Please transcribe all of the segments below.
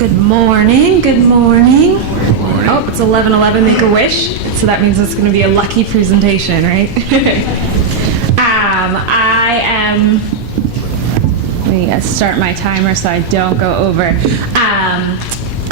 Good morning, good morning. Oh, it's 11:11, make a wish. So that means it's going to be a lucky presentation, right? Let me start my timer so I don't go over.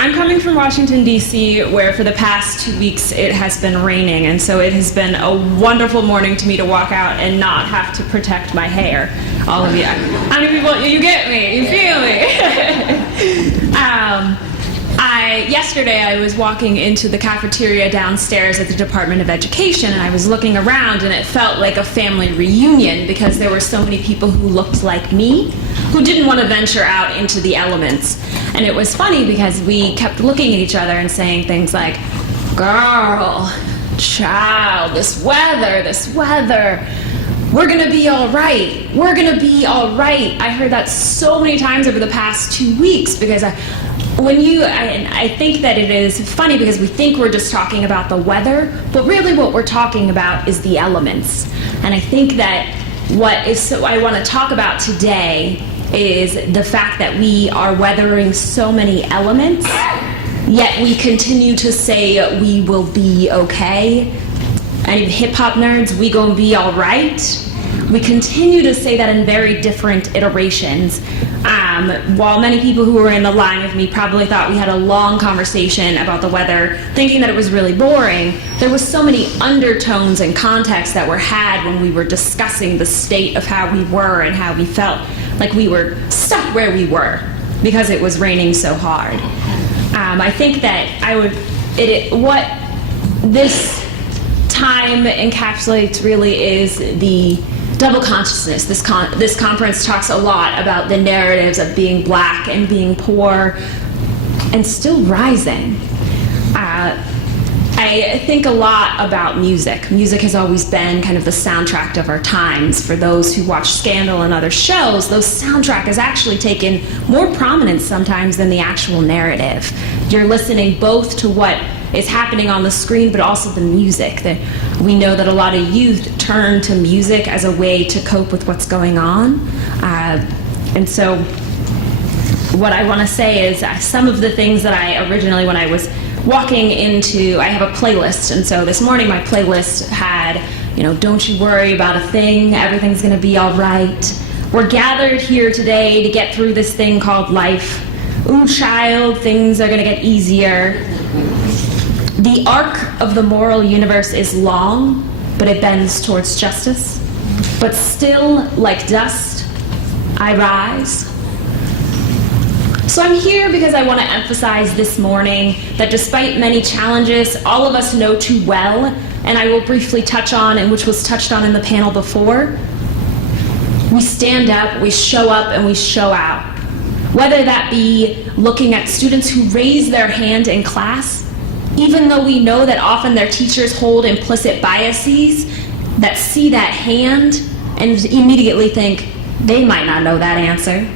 I'm coming from Washington, D.C., where for the past 2 weeks it has been raining, and so it has been a wonderful morning to me to walk out and not have to protect my hair. All of you. How many people, you get me, you feel me? Yesterday I was walking into the cafeteria downstairs at the Department of Education, and I was looking around, and it felt like a family reunion because there were so many people who looked like me, who didn't want to venture out into the elements. And it was funny because we kept looking at each other and saying things like, girl, child, this weather, we're gonna be all right, we're gonna be all right. I heard that so many times over the past 2 weeks because I think that it is funny because we think we're just talking about the weather, but really what we're talking about is the elements. And I think that I want to talk about today is the fact that we are weathering so many elements, yet we continue to say we will be okay. And hip-hop nerds, we gonna be all right. We continue to say that in very different iterations. While many people who were in the line with me probably thought we had a long conversation about the weather, thinking that it was really boring, there was so many undertones and contexts that were had when we were discussing the state of how we were and how we felt like we were stuck where we were because it was raining so hard. I think that what this time encapsulates really is the double consciousness. This conference talks a lot about the narratives of being black and being poor and still rising. I think a lot about music. Music has always been kind of the soundtrack of our times. For those who watch Scandal and other shows, those soundtrack has actually taken more prominence sometimes than the actual narrative. You're listening both to what is happening on the screen, but also the music. We know that a lot of youth turn to music as a way to cope with what's going on. And so what I want to say is some of the things that I originally, when I was walking into, I have a playlist, and so this morning my playlist had, don't you worry about a thing, everything's going to be all right. We're gathered here today to get through this thing called life. Ooh, child, things are going to get easier. The arc of the moral universe is long, but it bends towards justice. But still, like dust, I rise. So I'm here because I want to emphasize this morning that despite many challenges, all of us know too well, and I will briefly touch on, and which was touched on in the panel before, we stand up, we show up, and we show out. Whether that be looking at students who raise their hand in class, even though we know that often their teachers hold implicit biases that see that hand and immediately think, they might not know that answer.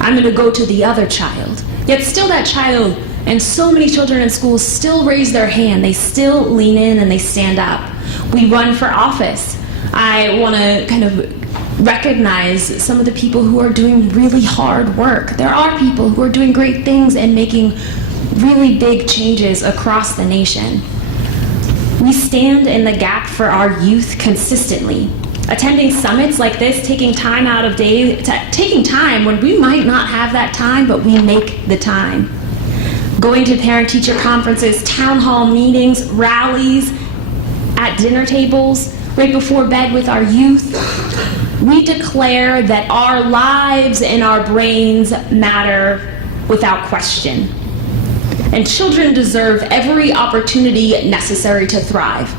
I'm going to go to the other child. Yet still that child, and so many children in schools still raise their hand. They still lean in and they stand up. We run for office. I want to kind of recognize some of the people who are doing really hard work. There are people who are doing great things and making really big changes across the nation. We stand in the gap for our youth consistently. Attending summits like this, taking time out of day, taking time when we might not have that time, but we make the time. Going to parent-teacher conferences, town hall meetings, rallies, at dinner tables, right before bed with our youth. We declare that our lives and our brains matter without question. And children deserve every opportunity necessary to thrive.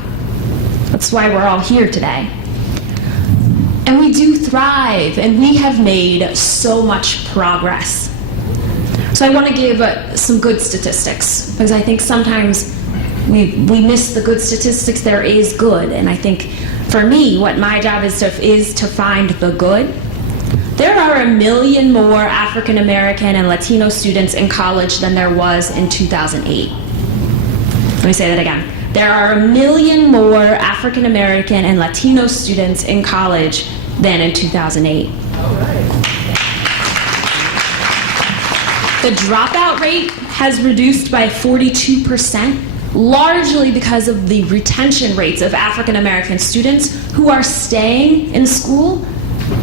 That's why we're all here today. And we do thrive, and we have made so much progress. So I want to give some good statistics, because I think sometimes we miss the good statistics. There is good, and I think for me, what my job is to find the good. There are 1 million more African American and Latino students in college than there was in 2008. Let me say that again. There are 1 million more African American and Latino students in college than in 2008. The dropout rate has reduced by 42%, largely because of the retention rates of African American students who are staying in school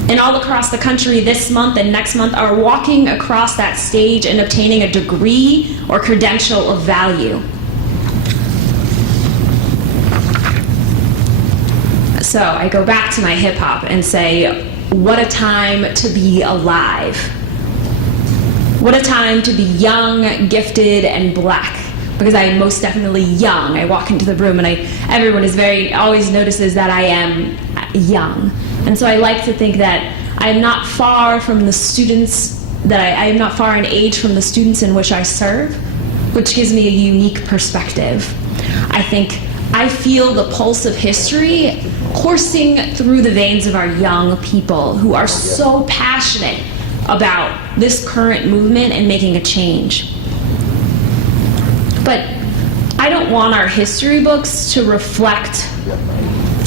and all across the country this month and next month are walking across that stage and obtaining a degree or credential of value. So I go back to my hip hop and say, what a time to be alive. What a time to be young, gifted, and black. Because I am most definitely young. I walk into the room and everyone is always notices that I am young. And so I like to think that I'm not far from the students, that I am not far in age from the students in which I serve, which gives me a unique perspective. I feel the pulse of history coursing through the veins of our young people who are so passionate about this current movement and making a change. But I don't want our history books to reflect,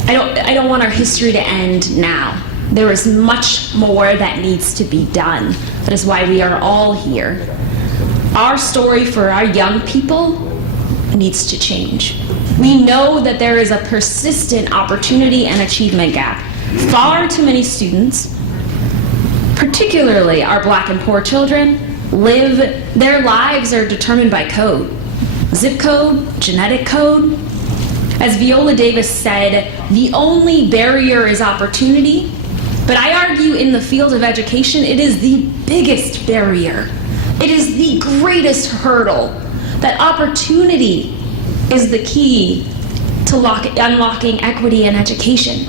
I don't want our history to end now. There is much more that needs to be done. That is why we are all here. Our story for our young people needs to change. We know that there is a persistent opportunity and achievement gap. Far too many students, particularly our black and poor children, their lives are determined by code. Zip code, genetic code. As Viola Davis said, the only barrier is opportunity, but I argue in the field of education, it is the biggest barrier. It is the greatest hurdle. That opportunity is the key to unlocking equity in education.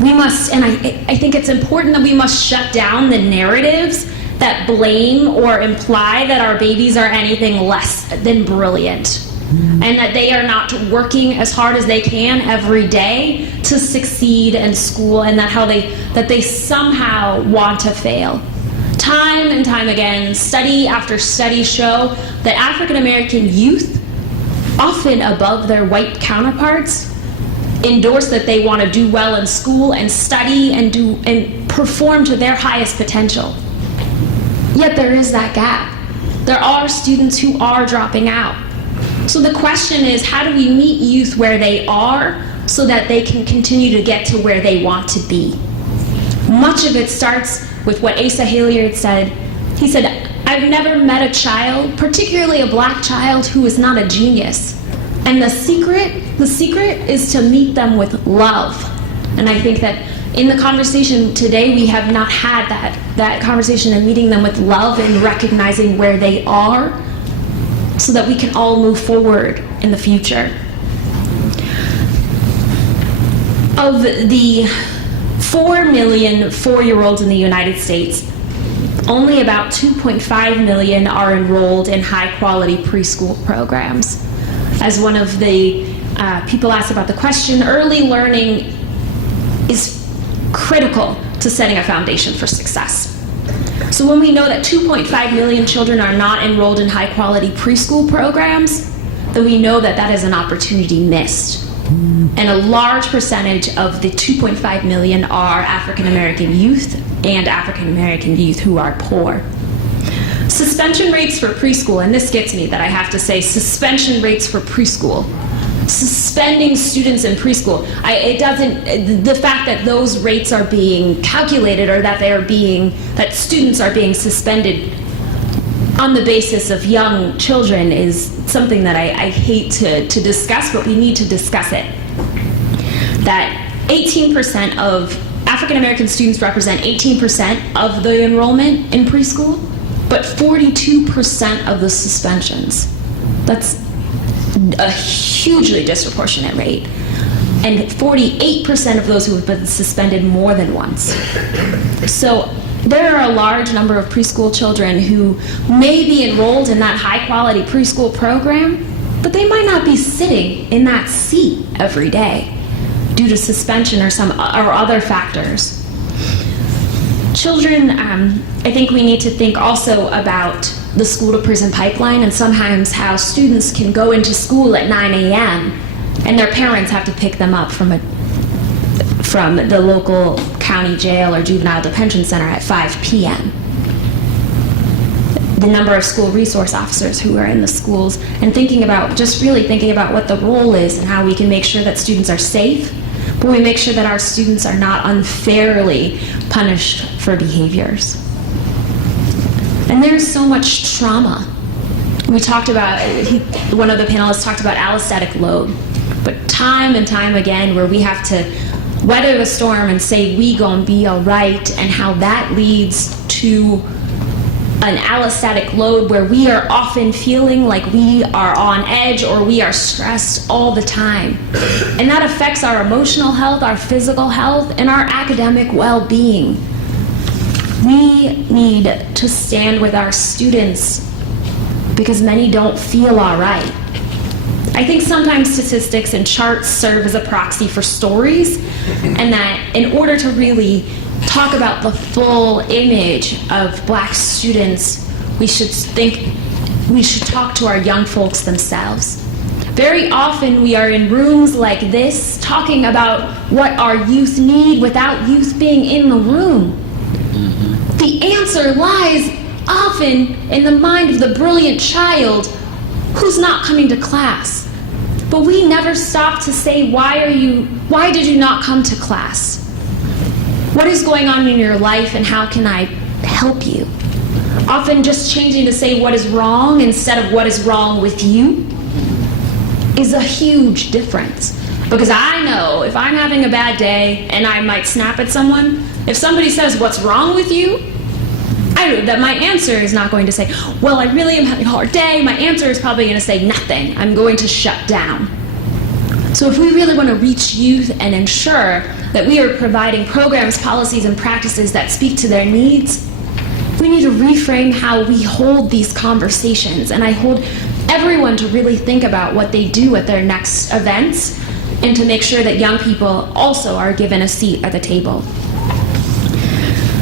We must, and I think it's important that we must shut down the narratives that blame or imply that our babies are anything less than brilliant and that they are not working as hard as they can every day to succeed in school, and that they somehow want to fail. Time and time again, study after study show that African American youth, often above their white counterparts, endorse that they want to do well in school and study and perform to their highest potential. Yet there is that gap. There are students who are dropping out. So the question is, how do we meet youth where they are so that they can continue to get to where they want to be? Much of it starts with what Asa Hilliard said. He said, I've never met a child, particularly a black child, who is not a genius. And the secret is to meet them with love. And I think that in the conversation today, we have not had that conversation of meeting them with love and recognizing where they are so that we can all move forward in the future. Of the 4 million 4-year-olds in the United States, only about 2.5 million are enrolled in high-quality preschool programs. As one of the people asked about the question, early learning is critical to setting a foundation for success. So when we know that 2.5 million children are not enrolled in high-quality preschool programs, then we know that that is an opportunity missed. And a large percentage of the 2.5 million are African American youth and African American youth who are poor. Suspension rates for preschool, and this gets me that I have to say, suspension rates for preschool. Suspending students in preschool, the fact that those rates are being calculated or that students are being suspended on the basis of young children is something that I hate to discuss, but we need to discuss it. That 18% of African American students represent 18% of the enrollment in preschool, but 42% of the suspensions. That's a hugely disproportionate rate. And 48% of those who have been suspended more than once. So there are a large number of preschool children who may be enrolled in that high-quality preschool program, but they might not be sitting in that seat every day due to suspension or other factors. Children, I think we need to think also about the school-to-prison pipeline and sometimes how students can go into school at 9 a.m. and their parents have to pick them up from the local county jail or juvenile detention center at 5 p.m. the number of school resource officers who are in the schools, and just really thinking about what the role is and how we can make sure that students are safe, but we make sure that our students are not unfairly punished for behaviors. And there's so much trauma. We talked about, one of the panelists talked about allostatic load, but time and time again where we have to weather the storm and say we gonna be all right, and how that leads to an allostatic load where we are often feeling like we are on edge or we are stressed all the time. And that affects our emotional health, our physical health, and our academic well-being. We need to stand with our students because many don't feel all right. I think sometimes statistics and charts serve as a proxy for stories, and that in order to really talk about the full image of Black students, we should talk to our young folks themselves. Very often we are in rooms like this talking about what our youth need without youth being in the room. The answer lies often in the mind of the brilliant child who's not coming to class. But we never stop to say, why did you not come to class? What is going on in your life and how can I help you? Often just changing to say what is wrong instead of what is wrong with you is a huge difference. Because I know if I'm having a bad day and I might snap at someone, if somebody says, what's wrong with you? I know that my answer is not going to say, well, I really am having a hard day. My answer is probably going to say nothing. I'm going to shut down. So if we really want to reach youth and ensure that we are providing programs, policies, and practices that speak to their needs, we need to reframe how we hold these conversations. And I hold everyone to really think about what they do at their next events and to make sure that young people also are given a seat at the table.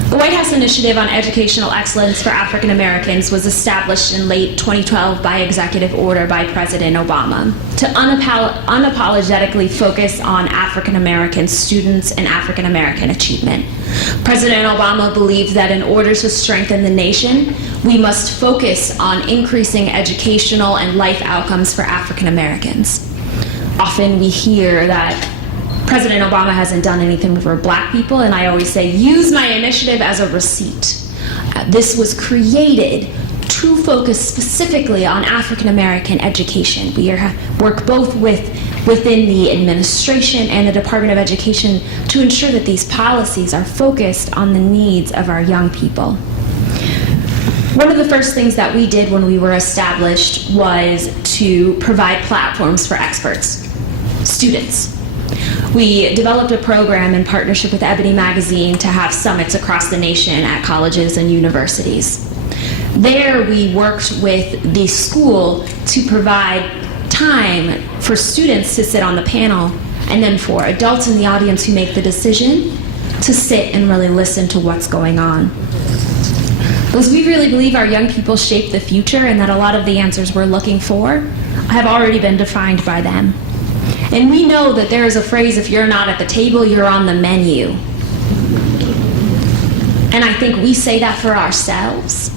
The White House Initiative on Educational Excellence for African Americans was established in late 2012 by executive order by President Obama to unapologetically focus on African American students and African American achievement. President Obama believed that in order to strengthen the nation, we must focus on increasing educational and life outcomes for African Americans. Often we hear that President Obama hasn't done anything for Black people, and I always say, use my initiative as a receipt. This was created to focus specifically on African American education. We work both within the administration and the Department of Education to ensure that these policies are focused on the needs of our young people. One of the first things that we did when we were established was to provide platforms for experts, students. We developed a program in partnership with Ebony Magazine to have summits across the nation at colleges and universities. There we worked with the school to provide time for students to sit on the panel and then for adults in the audience who make the decision to sit and really listen to what's going on. Because we really believe our young people shape the future and that a lot of the answers we're looking for have already been defined by them. And we know that there is a phrase, if you're not at the table, you're on the menu. And I think we say that for ourselves.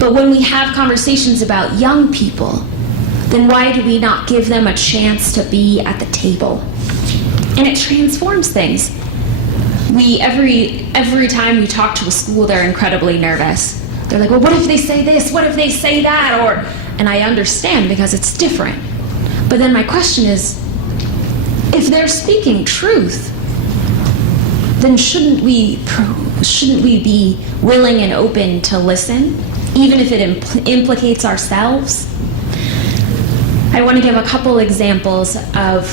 But when we have conversations about young people, then why do we not give them a chance to be at the table? And it transforms things. Every time we talk to a school, they're incredibly nervous. They're like, well, what if they say this? What if they say that? And I understand because it's different. But then my question is, if they're speaking truth, then shouldn't we be willing and open to listen, even if it implicates ourselves? I want to give a couple examples of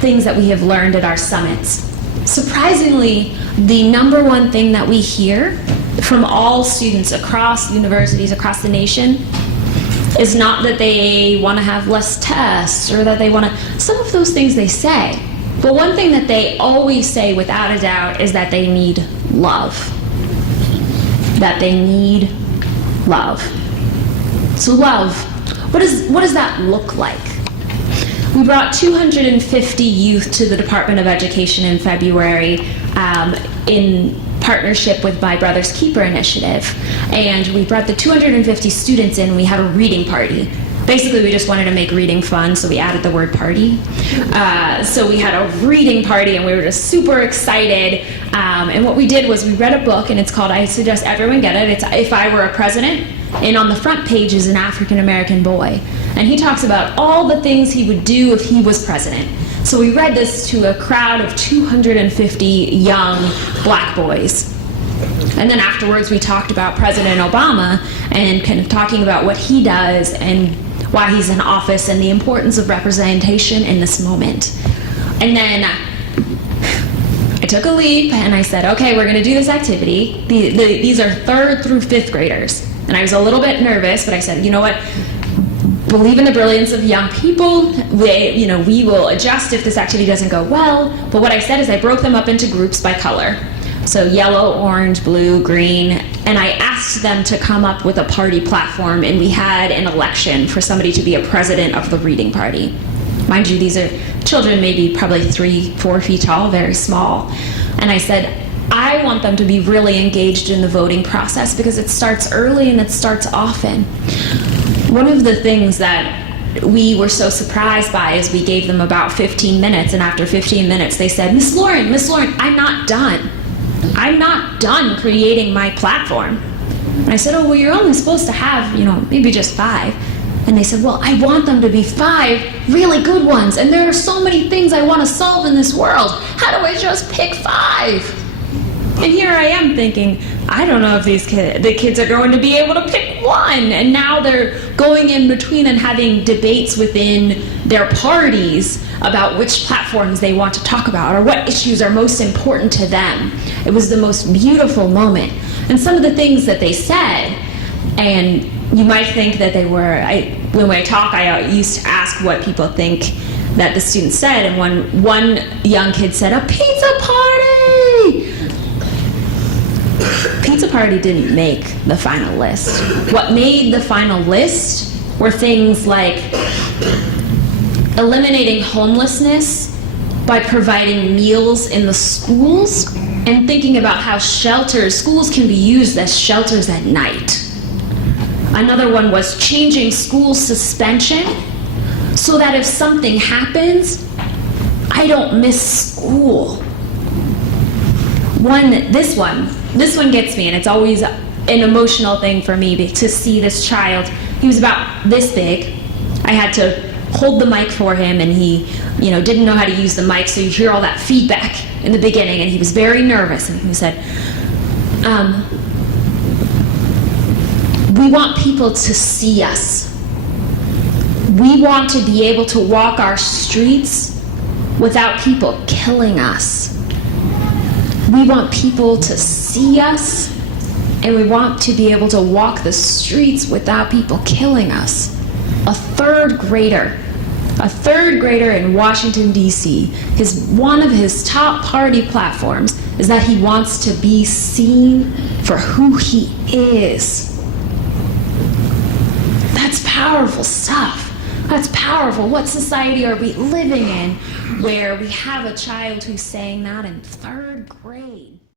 things that we have learned at our summits. Surprisingly, the number one thing that we hear from all students across universities across the nation is not that they want to have less tests or that they want to, some of those things they say, but one thing that they always say without a doubt is that they need love. That they need love. So love, what does that look like? We brought 250 youth to the Department of Education in February partnership with my Brother's Keeper initiative. And we brought the 250 students in, and we had a reading party. Basically, we just wanted to make reading fun, so we added the word party. So we had a reading party, and we were just super excited. And what we did was we read a book, and it's called, I suggest everyone get it, it's If I Were a President. And on the front page is an African-American boy. And he talks about all the things he would do if he was president. So we read this to a crowd of 250 young black boys. And then afterwards, we talked about President Obama and kind of talking about what he does and why he's in office and the importance of representation in this moment. And then I took a leap and I said, okay, we're going to do this activity. These are 3rd through 5th graders. And I was a little bit nervous, but I said, you know what? Believe in the brilliance of young people. We will adjust if this activity doesn't go well. But what I said is I broke them up into groups by color. So yellow, orange, blue, green, and I asked them to come up with a party platform, and we had an election for somebody to be a president of the reading party. Mind you, these are children maybe probably 3-4 feet tall, very small. And I said, I want them to be really engaged in the voting process because it starts early and it starts often. One of the things that we were so surprised by is we gave them about 15 minutes, and after 15 minutes they said, Miss Lauren, I'm not done. I'm not done creating my platform. And I said, oh, well, you're only supposed to have, maybe just 5. And they said, well, I want them to be 5 really good ones, and there are so many things I want to solve in this world. How do I just pick 5? And here I am thinking, I don't know if the kids are going to be able to pick 1. And now they're going in between and having debates within their parties about which platforms they want to talk about or what issues are most important to them. It was the most beautiful moment. And some of the things that they said, and you might think that they were, when I talk, I used to ask what people think that the students said, and one young kid said, a pizza party! Pizza party didn't make the final list. What made the final list were things like eliminating homelessness by providing meals in the schools and thinking about how schools can be used as shelters at night. Another one was changing school suspension so that if something happens, I don't miss school. This one gets me, and it's always an emotional thing for me to see this child. He was about this big. I had to hold the mic for him, and he, didn't know how to use the mic, so you hear all that feedback in the beginning, and he was very nervous, and he said, we want people to see us. We want to be able to walk our streets without people killing us. We want people to see us, and we want to be able to walk the streets without people killing us. A third grader in Washington, D.C., one of his top party platforms is that he wants to be seen for who he is. That's powerful stuff. That's powerful. What society are we living in where we have a child who's saying that in 3rd grade?